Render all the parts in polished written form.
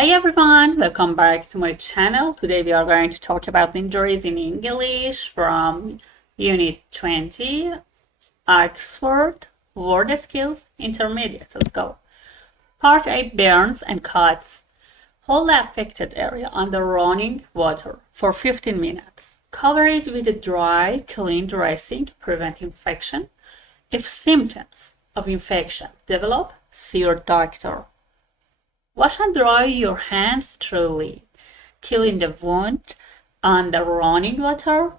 Hey everyone, welcome back to my channel. Today we are going to talk about injuries in English from Unit 20, Oxford, Word Skills, Intermediate. Let's go. Part A, burns and cuts. Hold the affected area under running water for 15 minutes. Cover it with a dry, clean dressing to prevent infection. If symptoms of infection develop, see your doctor. Wash and dry your hands thoroughly, killing the wound under running water.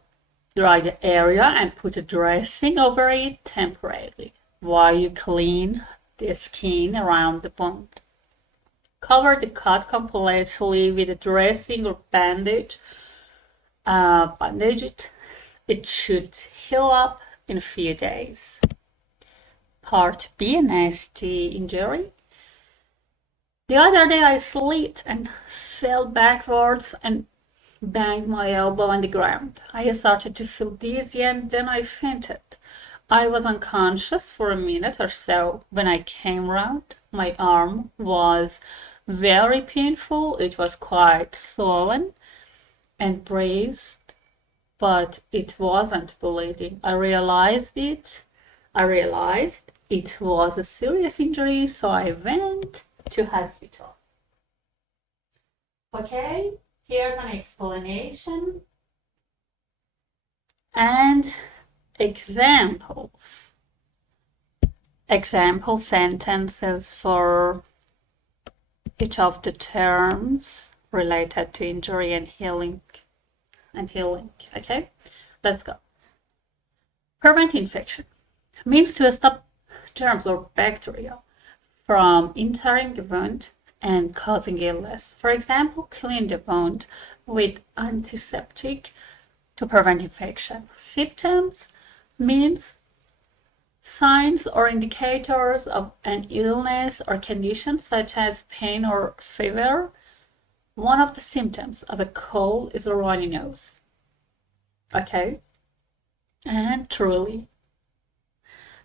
Dry the area and put a dressing over it temporarily while you clean the skin around the wound. Cover the cut completely with a dressing or bandage. Bandage it. It should heal up in a few days. Part B, a nasty injury. The other day I slipped and fell backwards and banged my elbow on the ground. I started to feel dizzy and then I fainted. I was unconscious for a minute or so. When I came round, my arm was very painful. It was quite swollen and bruised, but it wasn't bleeding. I realized it was a serious injury, so I went to hospital. Okay, here's an explanation and examples. Example sentences for each of the terms related to injury and healing. Okay, let's go. Prevent infection means to stop germs or bacteria from entering the wound and causing illness. For example, clean the wound with antiseptic to prevent infection. Symptoms means signs or indicators of an illness or condition such as pain or fever. One of the symptoms of a cold is a runny nose. Okay? And truly.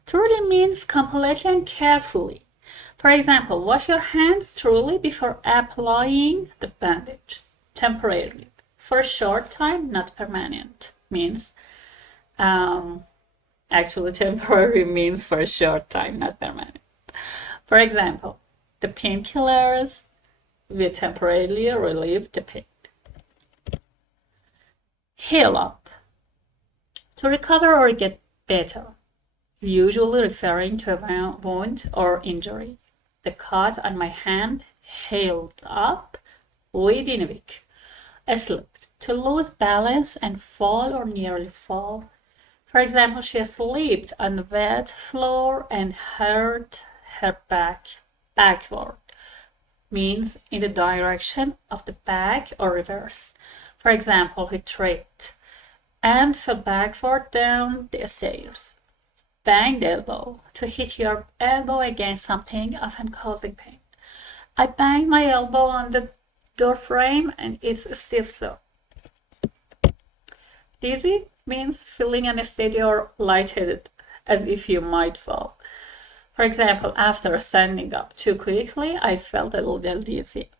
Truly means completely and carefully. For example, wash your hands thoroughly before applying the bandage, temporarily, for a short time, not permanent. Means, actually temporary means for a short time, not permanent. For example, the painkillers will temporarily relieve the pain. Heal up. To recover or get better, usually referring to a wound or injury. The cut on my hand healed up within a week. I slipped. To lose balance and fall or nearly fall. For example, she slipped on the wet floor and hurt her back backward. Means in the direction of the back or reverse. For example, he tripped and fell backward down the stairs. Bang the elbow. To hit your elbow against something, often causing pain. I banged my elbow on the door frame and it's still sore. Dizzy means feeling unsteady or lightheaded, as if you might fall. For example, after standing up too quickly, I felt a little dizzy.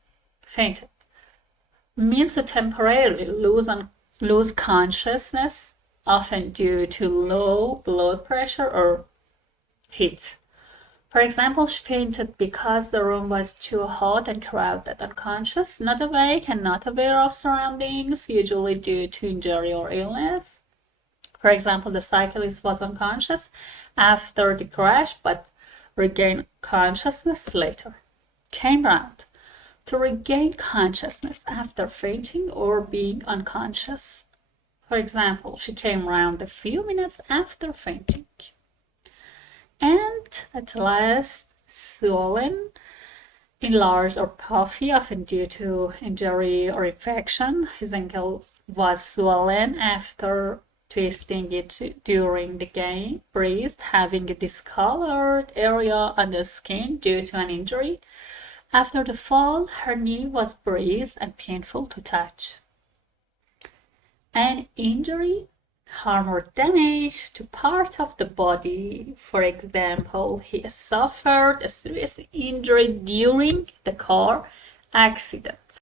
Fainted means to temporarily lose consciousness, often due to low blood pressure or heat. For example, she fainted because the room was too hot and crowded. Unconscious, not awake and not aware of surroundings, usually due to injury or illness. For example, the cyclist was unconscious after the crash but regained consciousness later. Came round. To regain consciousness after fainting or being unconscious. For example, she came round a few minutes after fainting. And at last, swollen, enlarged or puffy, often due to injury or infection. His ankle was swollen after twisting it during the game. Bruised, having a discolored area on the skin due to an injury. After the fall, her knee was bruised and painful to touch. An injury, harm or damage to part of the body. For example, he suffered a serious injury during the car accidents.